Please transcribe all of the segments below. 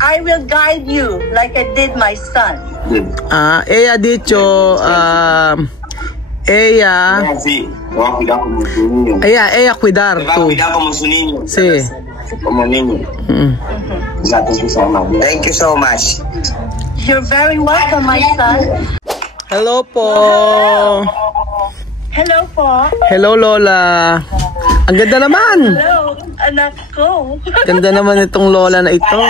I will guide you like I did my son. Ella ha dicho, ella cuidar tú. Sí. Como niño. Thank you so much. You're very welcome, my son. Hello po. Hello po. Hello, Lola. Ang ganda naman. Hello, anak ko. Ganda naman itong Lola na ito.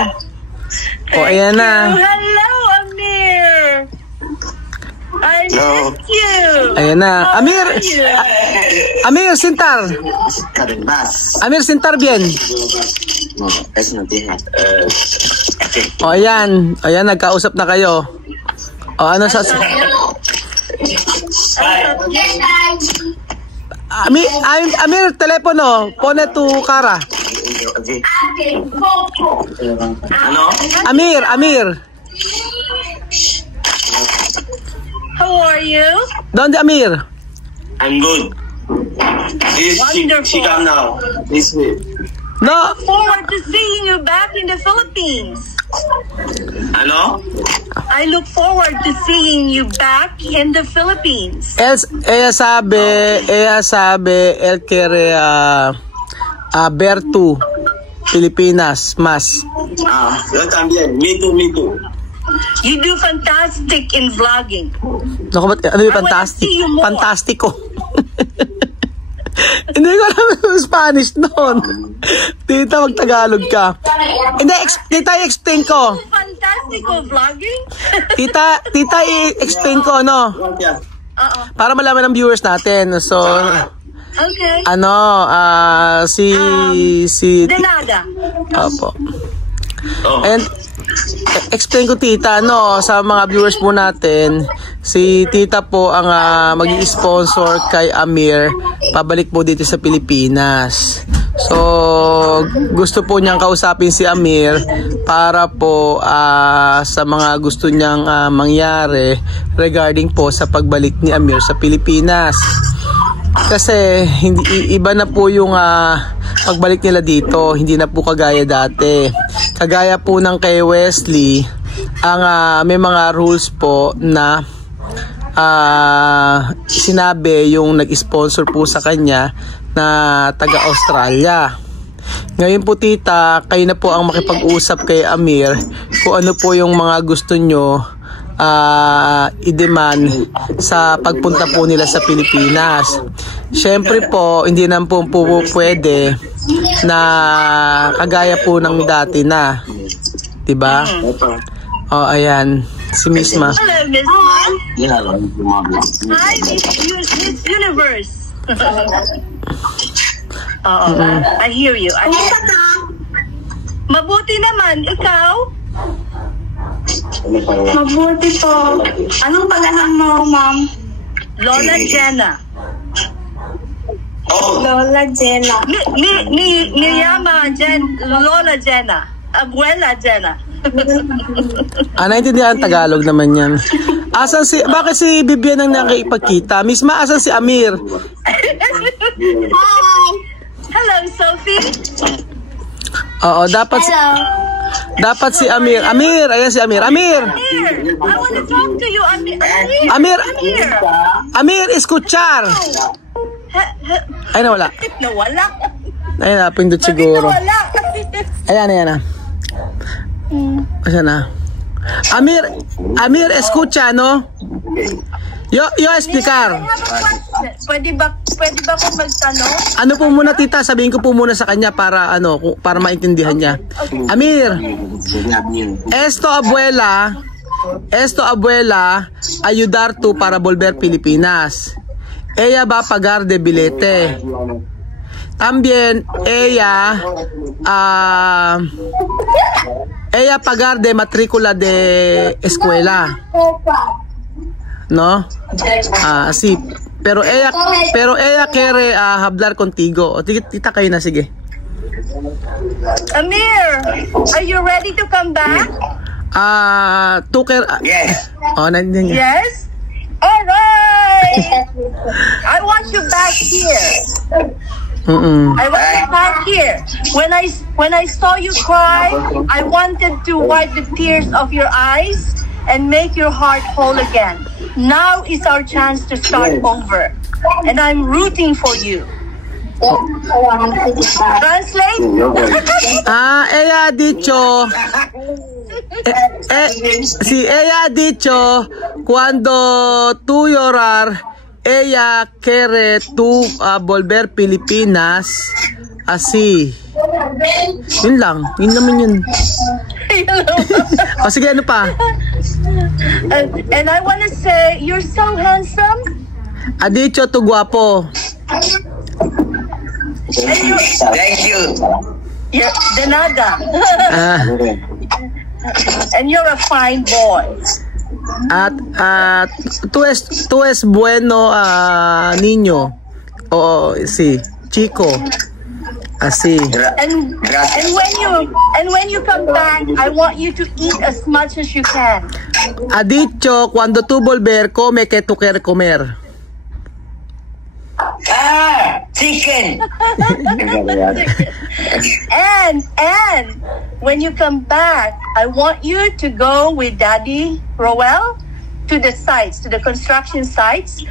O, ayan na. Hello, Amir. I miss you. Ayan na. Amir. Amir, sentar. Amir, sentar bien. O, ayan. Ayan, nagkausap na kayo. O, ano sa... Amir, telepono. Pone tu cara. Ano? Amir. How are you? ¿Dónde, Amir? I'm good. She come now. This way. No. Forward to seeing you back in the Philippines. Ano? I look forward to seeing you back in the Philippines. Ella sabe, él quiere ver tú, Pilipinas, más. Yo también. Me too. You do fantastic in vlogging. Naku, ano yung fantastic? Fantastico. Hindi ko alam yung Spanish noon. Tita, mag-Tagalog ka. Hindi, tita, i-explain ko. Fantastico vlogging? Tita, i-explain ko, no? Para malaman ng viewers natin. So, okay. De nada. Opo. And, explain ko, tita, sa mga viewers po natin, si tita po ang mag-i-sponsor kay Amir pabalik po dito sa Pilipinas. So, gusto po niyang kausapin si Amir para po sa mga gusto niyang mangyari regarding po sa pagbalik ni Amir sa Pilipinas. Kasi iba na po yung pagbalik nila dito, hindi na po kagaya dati. Kagaya po ng kay Wesley, may mga rules po na sinabi yung nag-sponsor po sa kanya na taga-Australia. Ngayon po, tita, kayo na po ang makipag-usap kay Amir kung ano po yung mga gusto nyo i-demand sa pagpunta po nila sa Pilipinas. Syempre po, hindi na po pwede na kagaya po ng dati na, diba? O, ayan, si Misma. Hello, Misma. Hi, Miss Universe. I hear you. Mabuti naman, ikaw? Mabuti po. Anong pangalan mo, ma'am? Lola Jenna. Lola Jenna. Me llama Lola Jenna. Abuela Jenna. Naintindihan Tagalog naman yan. Bakit si Vivian ang nakikipagkita? Misma, asan si Amir? Hi! Hello, Sophie. Oo, dapat si Amir. Ayan si Amir. Amir! I want to talk to you, Amir. Amir, escuchar. Ay, nawala. Nawala. Ay, napindot siguro. Ayan na. Ayan na. Amir, escucha, no? Yo explicar. Pwede ba ko magtanong? Ano po muna, tita? Sabihin ko po muna sa kanya para maintindihan niya. Amir, esto abuela, ayudar tú para volver Pilipinas. Ella va a pagar de billete. También ella pagar de matrícula de escuela. ¿No? Sí. Pero ella quiere hablar contigo. O, tita, kayo na, sige. Amir, are you ready to come back? Yes. Oh, nandiyan. Yes? All right. I want you back here. I was back here. When I saw you cry, I wanted to wipe the tears of your eyes and make your heart whole again. Now is our chance to start over. And I'm rooting for you. Translate? Ella ha dicho, si ella ha dicho, cuando tú llorar, ella quiere tú volver Pilipinas, así. Yun lang, yun naman yun. O sige, ano pa? And I want to say, you're so handsome. Ha dicho tu guapo. Thank you. Yeah, de nada. And you're a fine boy. At tú es bueno niño. O sí, chico. Así. And when you come back, I want you to eat as much as you can. Ha dicho, cuando tú volver, come que tú quieres comer. Chicken. And when you come back, I want you to go with Daddy Roel to the sites, to the construction sites,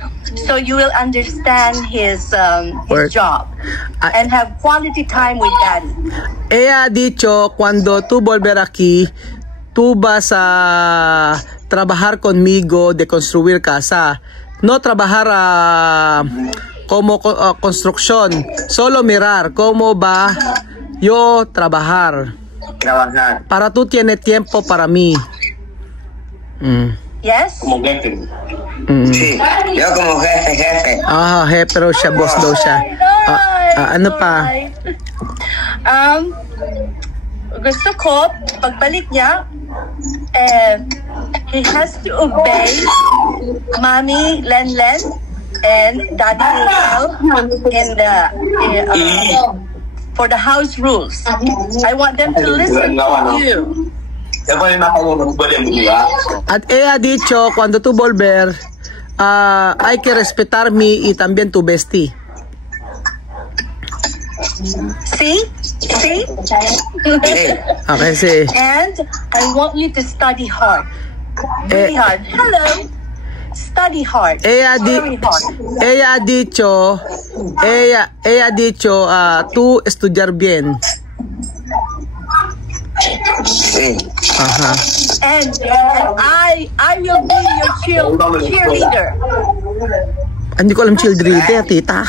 so you will understand his job and have quality time with Daddy. Ella ha dicho, cuando tú volver aquí, tú vas a trabajar conmigo de construir casa. No trabajar como construcción, solo mirar cómo va yo trabajar. Para tú tienes tiempo para mí. Yes? Como jefe. Sí, yo como jefe. Jefe, pero siya, boss daw siya. Ano pa? Gusto ko, pagbalik niya, he has to obey Mommy Len and Daddy Roel in the for the house rules. I want them to listen to you. At ella ha dicho, cuando tú volver, hay que respetar mí y también tu bestie. See? Okay, sí. And I want you to study hard. Really hard. Hello. Study hard. Ella ha dicho, tú estudiar bien. And I will be your cheerleader. Hindi ko alam cheerleader, tita.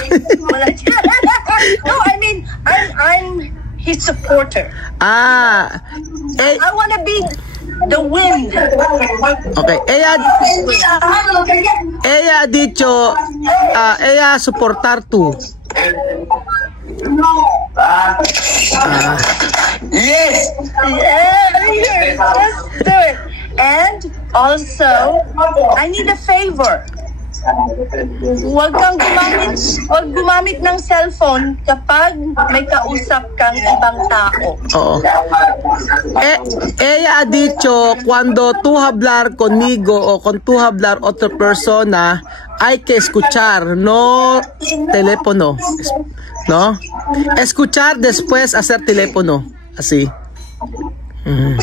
No, I mean I'm his supporter. I want to be the wind. Okay. Ella ha dicho, ella soportar tú. Yes. Let's do it. And also, I need a favor. Huwag gumamit ng cellphone kapag may kausap kang ibang tao. Oo. Ella ha dicho, cuando tú hablar conmigo o con tú hablar otra persona, hay que escuchar, no teléfono. ¿No? Escuchar después hacer teléfono. Así. And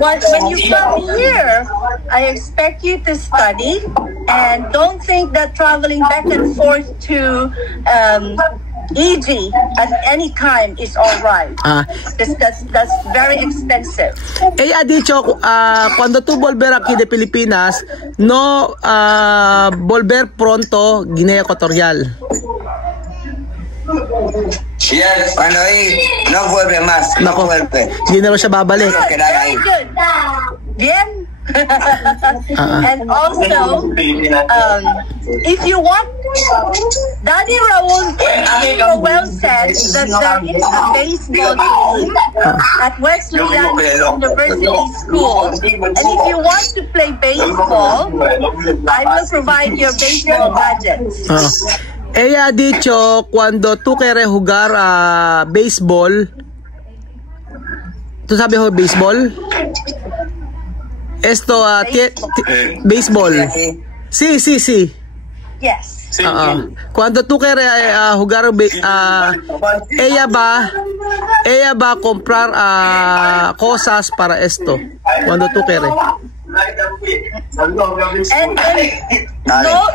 when you come here, I expect you to study, and don't think that traveling back and forth to EG at any time is all right. That's very expensive. Ella ha dicho, cuando tú volver aquí de Pilipinas, no volver pronto Guinea Ecuatorial. Yes, cuando no vuelve más, no vuelve. Hindi na siya babalik. Very good. Bien. And also, if you want, Daddy Roel said that there is a baseball team at Wesleyan University School, and if you want to play baseball, I will provide your baseball gadgets. Ella ha dicho, cuando tú quieres jugar baseball, ¿tú sabes jugar baseball? Esto, baseball. Sí. Yes. Cuando tú quieres jugar, ella va a comprar cosas para esto. Cuando tú quieres. And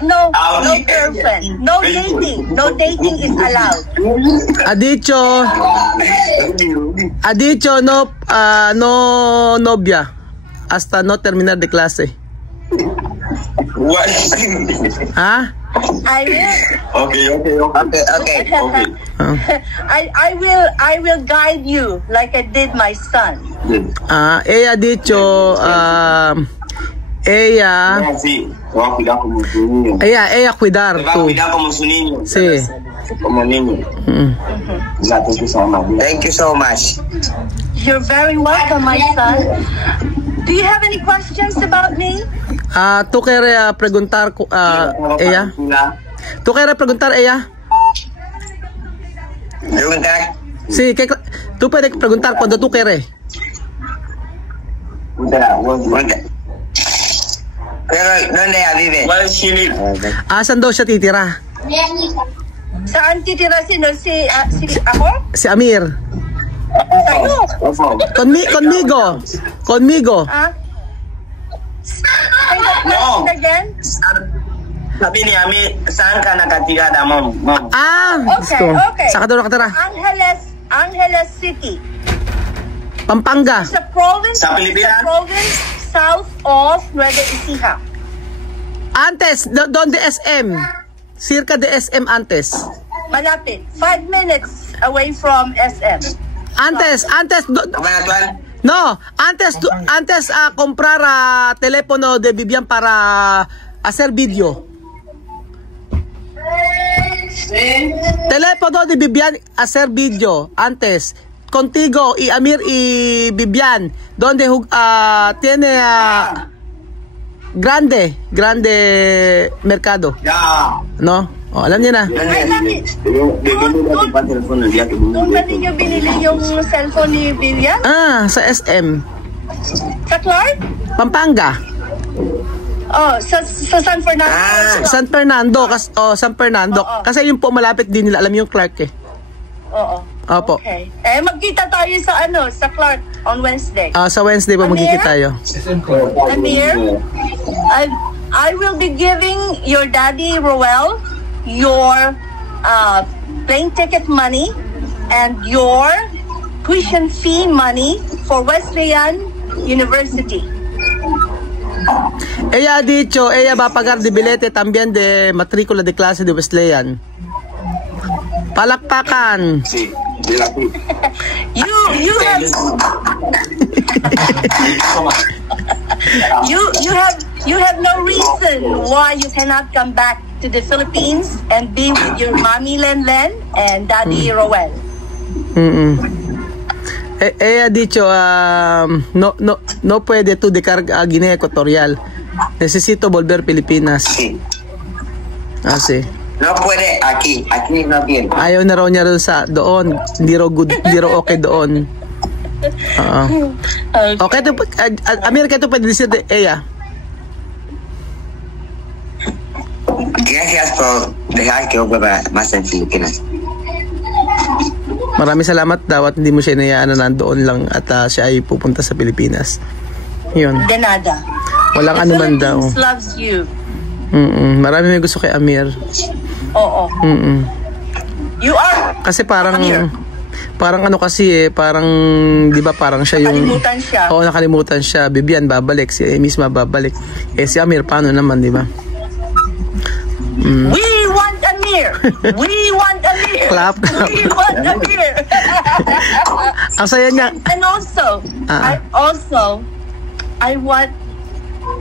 no girlfriend, no dating. No dating is allowed. Ha dicho no novia hasta no terminar de clase. What? ¿Ah? I will. Okay. I will guide you like I did my son. Ella ha dicho ella cuidar tú. Sí. Thank you so much. You're very welcome, my son. Do you have any questions about me? ¿Tú quieres preguntar ella? ¿Tú quieres preguntar ella? ¿Preguntar? Sí, tú puedes preguntar cuando tú quieres. Pero, ¿dónde ella vive? Saan daw siya titira? Saan titira si ako? Si Amir. Sa'yo? Conmigo. Say that again? Sabi ni Ami, saan ka nakatirada, mom? Okay. Saan ka daw nakatira? Angeles City. Pampanga. Sa province. Sa Pilipinas? Sa province south of Nueva Ecija. Antes, donde SM? Circa de SM antes. Malapit. 5 minutes away from SM. Antes comprar teléfono de Vivian para hacer video. Teléfono de Vivian hacer video antes. Contigo y Amir y Vivian donde tiene grande mercado. No? Alam niya na. Doon ba ninyo binili yung cellphone ni Vivian? Sa SM. Sa Clark? Pampanga. Sa San Fernando. San Fernando. Kasi yung po malapit din nila. Alam yung Clark eh. Oo. Opo. Okay. Magkita tayo sa Clark on Wednesday. Sa Wednesday pa magkikita tayo. Amir, I will be giving your daddy Roel your plane ticket money and your tuition fee money for Wesleyan University. Ella ha dicho, ella va a pagar de billete también de matrícula de clase de Wesleyan. Palakpakan. Sí. You have no reason why you cannot come back to the Philippines and be with your mommy Len and daddy Roel. Ella ha dicho no puede tú dejar a Guinea Ecuatorial. Necesito volver Pilipinas. Sí. Sí. No puede aquí no bien. Ayaw na raw niya doon. Hindi raw okay doon. Okay, Amir, ¿qué tú puedes decir de ella? Gracias por dejar que vuelva más en Filipinas. Maraming salamat daw at hindi mo siya inayaan na nandoon lang at siya ay pupunta sa Pilipinas. Yun. De nada. Walang ano man daw. The Philippines loves you. Marami may gusto kay Amir. Oo. You are. Kasi parang ano kasi parang 'di ba parang siya yung nakalimutan siya. Oo, nakalimutan siya. Vivian babalik, si Misma babalik. Si Amir paano naman, 'di ba? We want Amir. We want Amir. Clap. We want Amir. Ang saya niya. And also, I want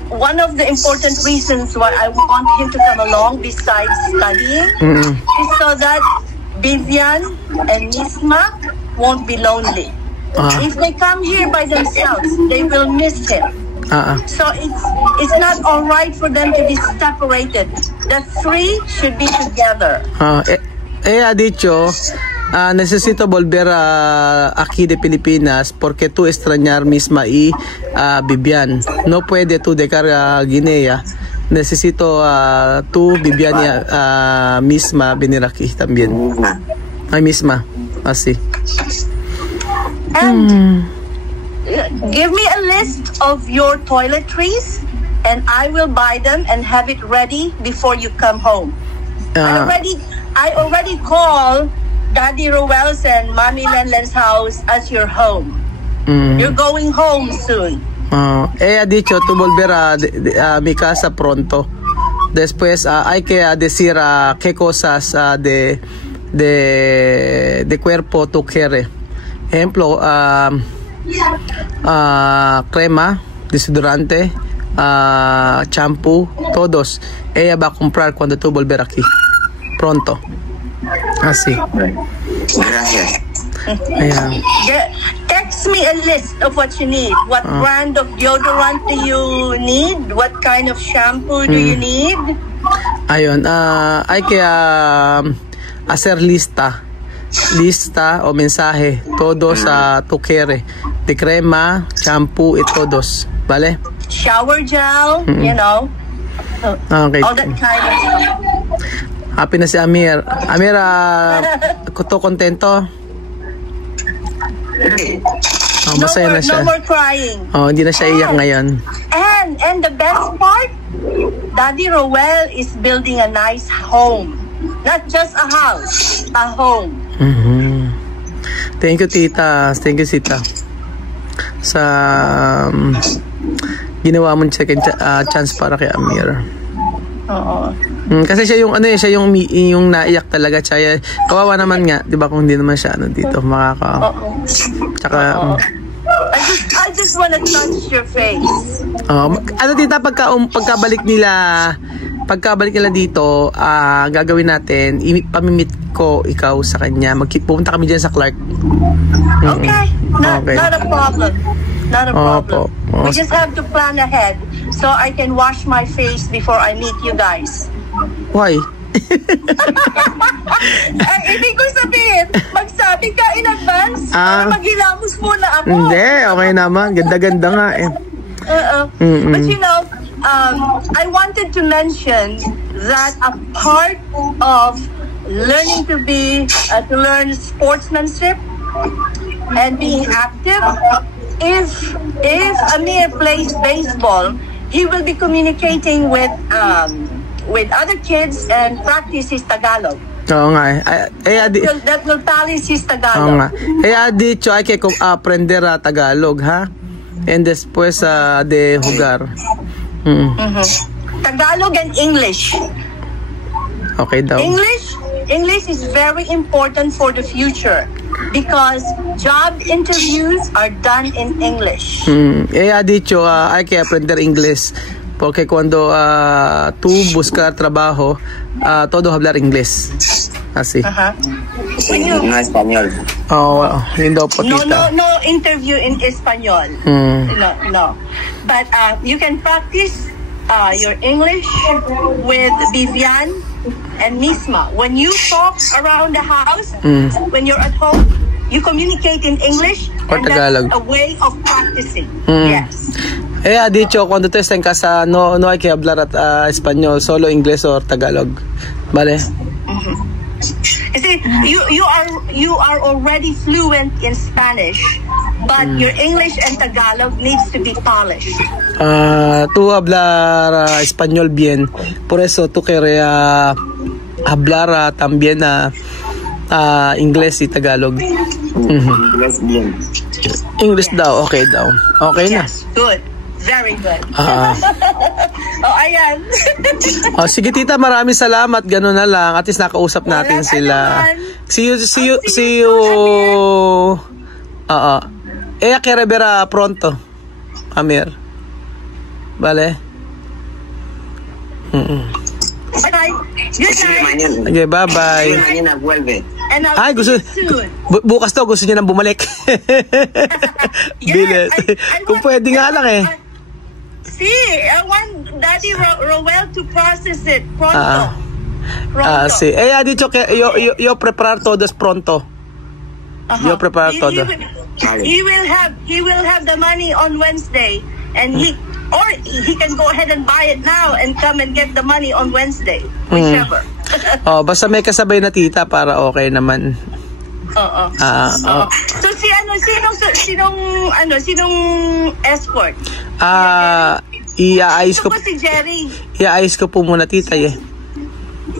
one of the important reasons why I want him to come along besides studying is so that Vivian and Misma won't be lonely. If they come here by themselves, they will miss him. So it's not all right for them to be separated. The three should be together. Ha dicho, necesito volver aquí de Pilipinas porque tú extrañar Misma y Vivian. No puede tú dejar Guinea necesito tú, Viviana, misma venir aquí también. Ay, misma, así. And give me a list of your toiletries, and I will buy them and have it ready before you come home. I already call Daddy Roel's and Mommy Lenlen's house as your home. You're going home soon. Ella ha dicho tu volver a mi casa pronto. Después hay que decir qué cosas de cuerpo tú quieres. Ejemplo, crema, desodorante, shampoo, todos. Ella va a comprar cuando tú volver aquí. Pronto. Así. Gracias. Text me a list of what you need. What brand of deodorant do you need? What kind of shampoo do you need? Ayun, hay que hacer lista o mensaje todos tú quieres de crema, shampoo y todos, ¿vale? Shower gel, you know. Okay. All that kind of stuff. Happy na si Amir. Amir, kontento? Masaya na siya. No more crying. Hindi na siya iyak ngayon. And the best part, Daddy Roel is building a nice home. Not just a house, a home. Thank you, tita. Thank you, tita. Sa ginawa mong second chance para kay Amir. Kasi siya yung siya yung naiyak talaga siya. Kawawa naman nga, 'di ba, kung hindi naman siya dito Tsaka I just wanna touch your face. Tita, pagkabalik nila dito, gagawin natin, ipamimit ko ikaw sa kanya. Pupunta kami diyan sa Clark. Okay. Not a problem. Not a problem. We just have to plan ahead so I can wash my face before I meet you guys. Why? Ibig ko sabihin, magsabi ka in advance para maghilamos muna ako. Hindi, okay naman. Ganda-ganda nga eh. But you know, I wanted to mention that a part of learning to learn sportsmanship and being active, if Amir plays baseball, he will be communicating with other kids and practice his Tagalog. Oo nga that will polish his Tagalog. Oo nga. Kaya dicho hay que aprender Tagalog, ha? And después de jugar. Tagalog and English. Okay daw. English is very important for the future because job interviews are done in English. Ella ha dicho hay que aprender inglés porque cuando tú buscas trabajo, todo hablar inglés. Así. No español. Yun daw po, tita. No interview in Espanol. No. But you can practice your English with Vivian and Misma. When you talk around the house, when you're at home, you communicate in English or Tagalog. That's a way of practicing. Yes. Ha dicho, cuando tú estés en casa, no hay que hablar español, solo inglés o Tagalog. ¿Vale? You see, you are already fluent in Spanish, but your English and Tagalog needs to be polished. Tú hablar español bien, por eso tú quieres hablar también inglés y Tagalog. Inglés bien. English daw, okay daw. Okay na. Yes, good. Very good. Ayan. Sige tita, maraming salamat. Ganun na lang. At least nakausap natin sila. See you. Ella quiere ver pronto, Amir. Vale? Bye. Good night. Okay, bye-bye. Mañana vuelve. And I'll see you soon. Bukas daw gusto niya nang bumalik. Bilis. Kung pwede nga lang eh. See, I want Daddy Roel to process it pronto. Sí. Ella ha dicho que yo preparar todo pronto. Yo preparar todo. He will have the money on Wednesday and he can go ahead and buy it now and come and get the money on Wednesday, whichever. Basta may kasabay na tita para okay naman. So sinong escort? Iaayos ko. Si Jerry. Iaayos ko po muna tita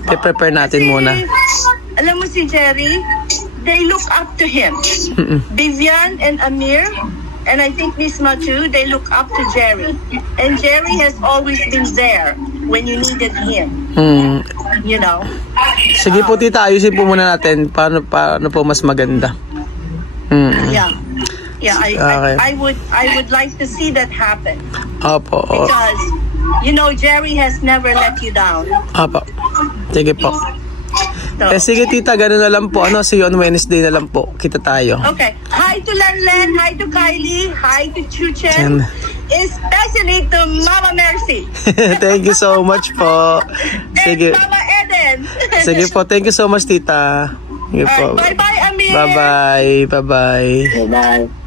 I-prepare natin muna. Alam mo si Jerry, they look up to him. Vivian and Amir, and I think Nisma too, they look up to Jerry. And Jerry has always been there when you needed him. You know? Sige po tita, ayusin po muna natin paano po mas maganda. Yeah, I would like to see that happen. Opo. Because you know Jerry has never let you down. Opo. Sige po. So, sige tita, gano'n na lang po. See you on Wednesday na lang po. Kita tayo. Okay. Hi to Lenlen, hi to Kylie, hi to Chuchen, especially to Mama Mercy. Thank you so much po. Sige. And Mama Eden. Sige po, thank you so much tita. Sige po. Bye-bye, Amir. Bye-bye. Bye-bye. Bye-bye.